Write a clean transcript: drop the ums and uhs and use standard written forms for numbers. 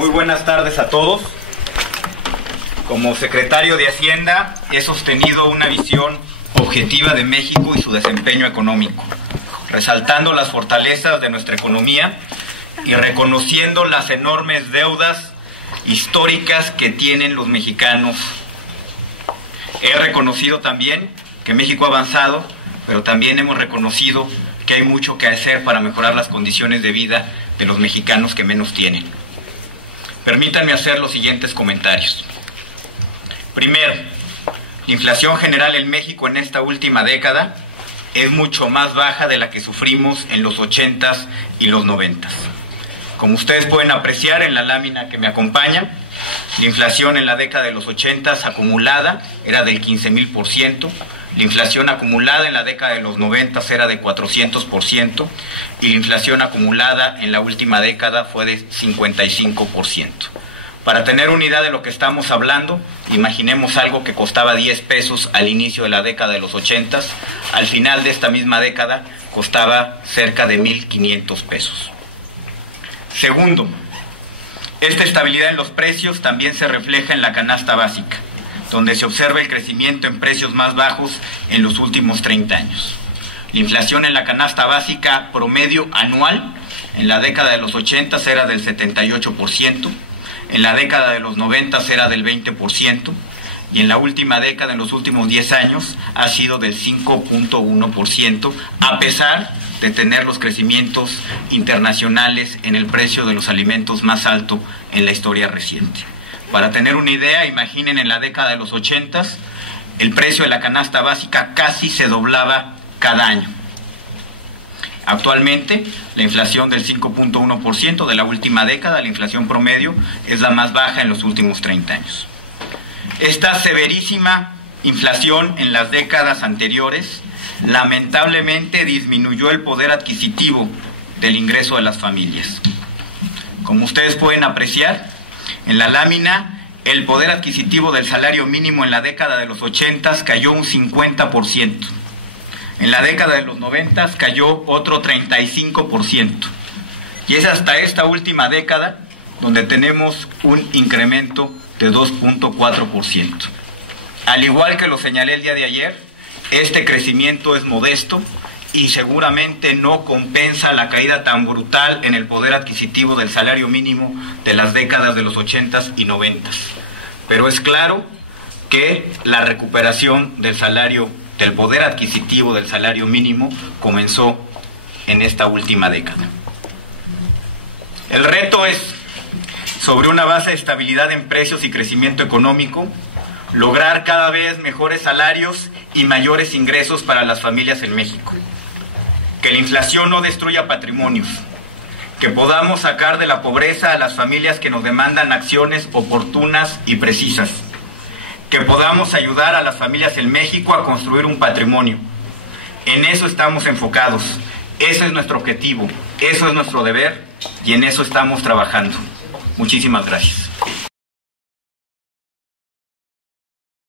Muy buenas tardes a todos. Como secretario de Hacienda he sostenido una visión objetiva de México y su desempeño económico, resaltando las fortalezas de nuestra economía y reconociendo las enormes deudas históricas que tienen los mexicanos. He reconocido también que México ha avanzado, pero también hemos reconocido que hay mucho que hacer para mejorar las condiciones de vida de los mexicanos que menos tienen. Permítanme hacer los siguientes comentarios. Primero, la inflación general en México en esta última década es mucho más baja de la que sufrimos en los 80s y los 90s. Como ustedes pueden apreciar en la lámina que me acompaña, la inflación en la década de los 80s acumulada era del 15,000%, la inflación acumulada en la década de los 90s era de 400% y la inflación acumulada en la última década fue de 55%. Para tener una idea de lo que estamos hablando, imaginemos algo que costaba 10 pesos al inicio de la década de los 80s, al final de esta misma década costaba cerca de 1,500 pesos. Segundo, esta estabilidad en los precios también se refleja en la canasta básica, donde se observa el crecimiento en precios más bajos en los últimos 30 años. La inflación en la canasta básica promedio anual en la década de los 80s era del 78%, en la década de los 90s era del 20%, y en la última década, en los últimos 10 años, ha sido del 5,1%, a pesar de tener los crecimientos internacionales en el precio de los alimentos más alto en la historia reciente. Para tener una idea, imaginen en la década de los 80s, el precio de la canasta básica casi se doblaba cada año. Actualmente, la inflación del 5,1% de la última década, la inflación promedio, es la más baja en los últimos 30 años. Esta severísima inflación en las décadas anteriores lamentablemente disminuyó el poder adquisitivo del ingreso de las familias. Como ustedes pueden apreciar, en la lámina, el poder adquisitivo del salario mínimo en la década de los 80s cayó un 50%. En la década de los 90s cayó otro 35%. Y es hasta esta última década donde tenemos un incremento de 2,4%. Al igual que lo señalé el día de ayer, este crecimiento es modesto y seguramente no compensa la caída tan brutal en el poder adquisitivo del salario mínimo de las décadas de los 80s y 90s. Pero es claro que la recuperación del poder adquisitivo del salario mínimo comenzó en esta última década. El reto es, sobre una base de estabilidad en precios y crecimiento económico, lograr cada vez mejores salarios y mayores ingresos para las familias en México. Que la inflación no destruya patrimonios, que podamos sacar de la pobreza a las familias que nos demandan acciones oportunas y precisas, que podamos ayudar a las familias en México a construir un patrimonio. En eso estamos enfocados, ese es nuestro objetivo, eso es nuestro deber y en eso estamos trabajando. Muchísimas gracias.